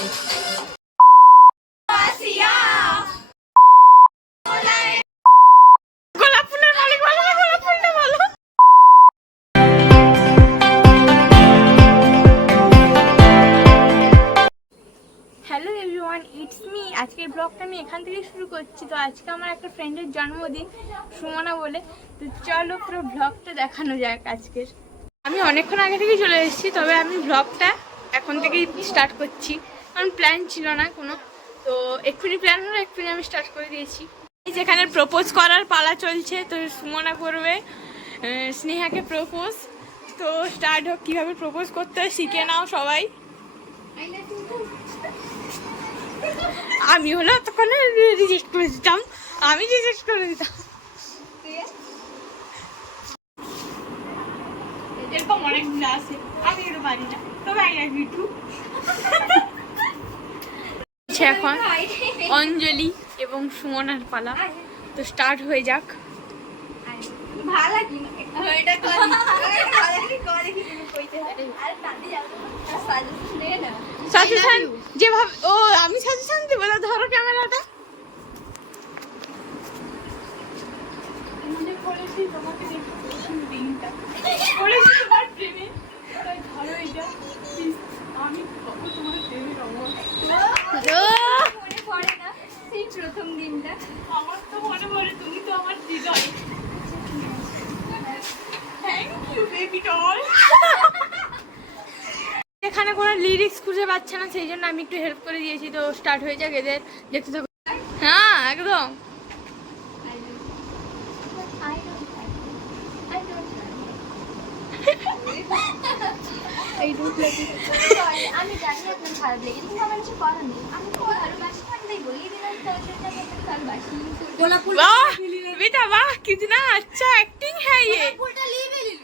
Hello everyone, it's me. আজকের ব্লগটা আমি এখান থেকে শুরু করছি। তো আজকে আমার একটা ফ্রেন্ডের জন্মদিন, সুমনা বলে। তো চলো পুরো ব্লগটা দেখানো যাক আজকের। আমি অনেকক্ষণ আগে থেকেই চলে এসেছি, তবে আমি ব্লগটা এখন থেকেই স্টার্ট করছি, কারণ প্ল্যান ছিল না কোনো। তো এক্ষুনি প্ল্যান হলো, এক্ষুনি আমি স্টার্ট করে দিয়েছি। যেখানে প্রপোজ করার পালা চলছে, তো সুমনা করবে স্নেহাকে প্রপোজ। তো স্টার্ট হোক, কীভাবে প্রপোজ করতে হয় শিখে নাও সবাই। আমি হলো তখন রিজেক্ট করে দিতাম, এরকম অনেকগুলো আছে, আমি এটা পারি না, তবে আই লাভ ইউ টু। এখন অঞ্জলি এবং সুমনার পালা, তো স্টার্ট হয়ে যাক। সাজেশন যেভাবে ও আমি সাজেশন দেবো, ধরো ক্যামেরাটা। প্রথম দিনটা আমার তো মনে পড়ে, তুমি তো আমার হৃদয়। Thank you baby doll. এখানে কোনো লিরিক্স খুঁজে পাচ্ছে না, সেই জন্য আমি একটু হেল্প করে দিয়েছি। তো স্টার্ট হয়ে যাক, এদের দেখতে তো। হ্যাঁ একদম। আমি জানি আপনার খারাপ লেগে, কিন্তু আমার কিছু করার নেই। আমি তো ভালোবাসি, আমি বলিয়ে দিলাম ভালোবাসি। গোলাপ ফুল बेटा वाह कितना अच्छा एक्टिंग है ये। ফুলটা নিয়ে নিলি,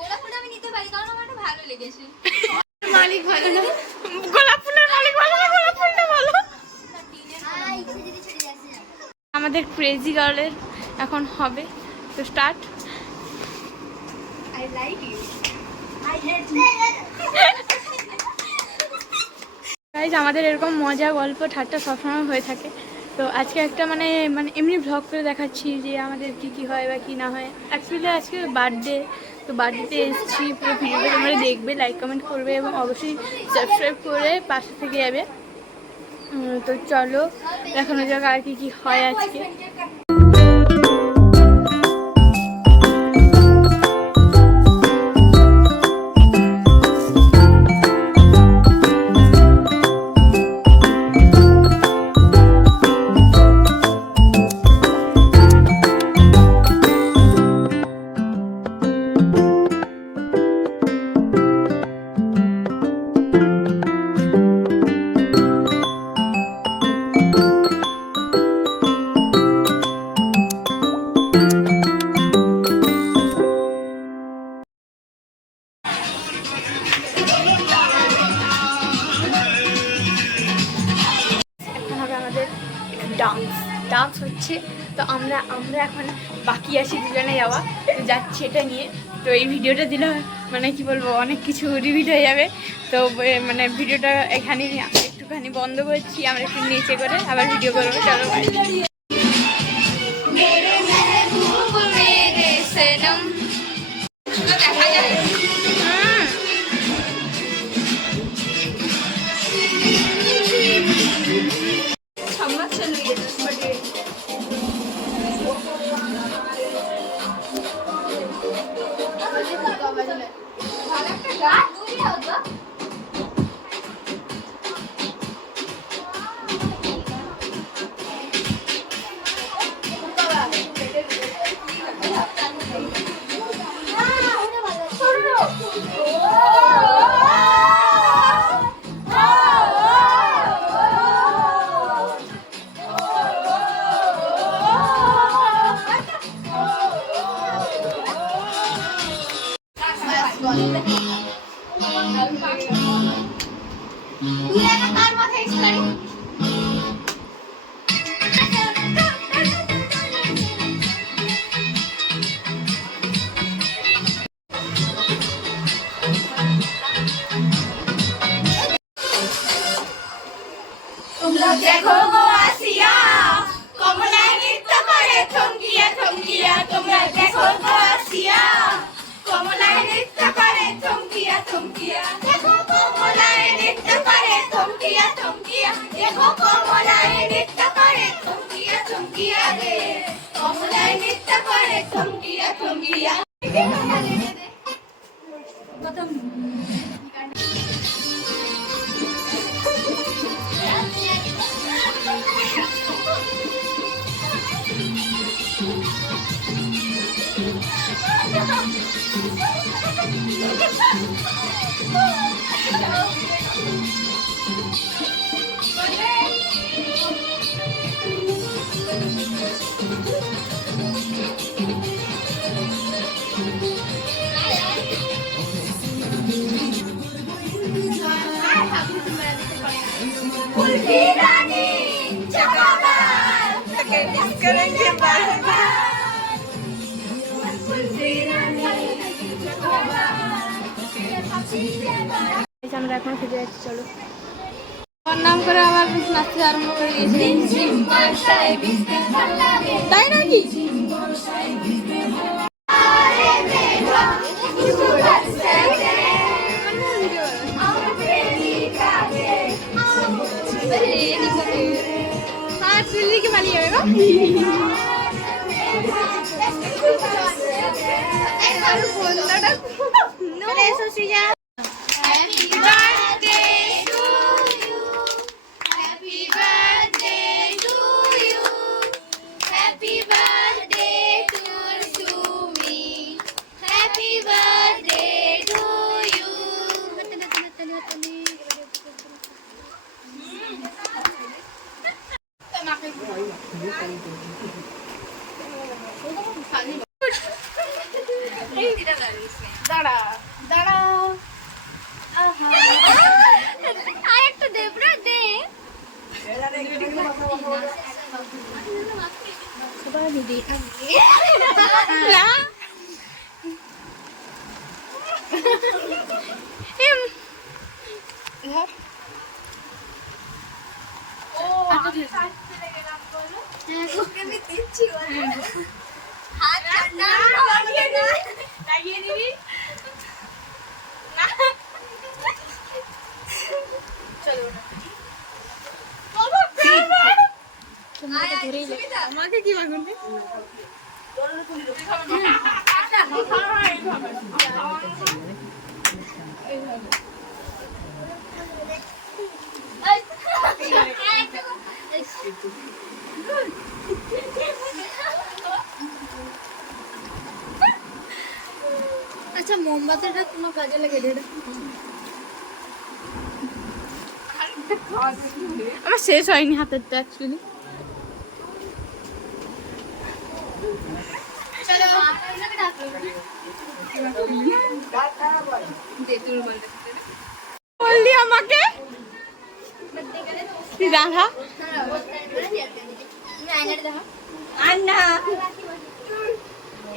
গোলাপ ফুলটা আমি নিতে পারি, কারণ আমার ভালো লেগেছে। মালিক ভালো না, গোলাপ ফুলের মালিক ভালো না, গোলাপ ফুলটা ভালো। আমাদের ক্রেজি গার্লের এখন হবে, তো start. I like you, I hate you. Guys, আমাদের এরকম মজা গল্প ঠাট্টা সবসময় হয়ে থাকে। তো আজকে একটা মানে এমনি ভ্লগ করে দেখাচ্ছি যে আমাদের কি হয় বা কি না হয়। অ্যাকচুয়ালি আজকে বার্থডে, তো বার্থডেতে এসেছি। পুরো ভিডিওটা তোমরা দেখবে, লাইক কমেন্ট করবে এবং অবশ্যই সাবস্ক্রাইব করে পাশে থেকে যাবে। তো চলো দেখানো যাক আর কি হয় আজকে। ডান্স হচ্ছে। তো আমরা এখন বাকি আছি দুজনে যাওয়া, তো যাচ্ছি এটা নিয়ে। তো এই ভিডিওটা দিলে মানে কি বলবো, অনেক কিছু রিভিল হয়ে যাবে। তো মানে ভিডিওটা এখানেই একটুখানি বন্ধ করছি, আমরা একটু নিচে করে আবার ভিডিও করবো। চলো বাই। দেখা যায় তোমরা দেখো গো আসিয়া কমলায় নৃত্য করে থমকিয়া থমকিয়া তোমরা দেখো গো আসিয়া কমলায় নৃত্য করে থমকিয়া থমকিয়া দেখো কমলায় নৃত্য করে থমকিয়া থমকিয়া দেখো কমলায় নৃত্য করে থমকিয়া থমকিয়া রে কমলায় নৃত্য করে থমকিয়া থমকিয়া প্রথম আমরা এখন খুঁজে যাচ্ছি চলো আমার নাম করে আবার নাচতে আরম্ভ করে দিয়েছে তাই নাকি দিকে পালিয়ে যাবে Happy birthday to you. Happy birthday to you. Happy birthday to me. Happy birthday to you. দাঁড়া দাঁড়া আরেকটা দে ব্রা দে সবাই দিদি না এম ধর ও হাতে লেগে গেলাম বলো হ্যাঁ তোকে আমি দিচ্ছি হাত না লাগিয়ে দিবি না চলো আমাকে কি মাগুন আচ্ছা মোমবাতিটা কোনো কাজে লাগে রে আমার শেষ হয়নি হাতেরটা অ্যাকচুয়ালি বললি আমাকে রাধা আন্না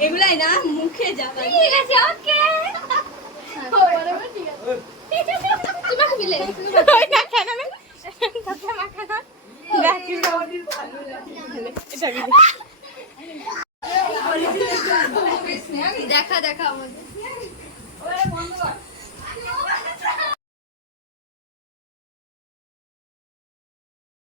এগুলাই না মুখে যাবে ঠিক আছে ওকে তোমাকে মিলে ওই না কেন না কথা মাখানা রাখি এটা দেখা দেখা আমাদের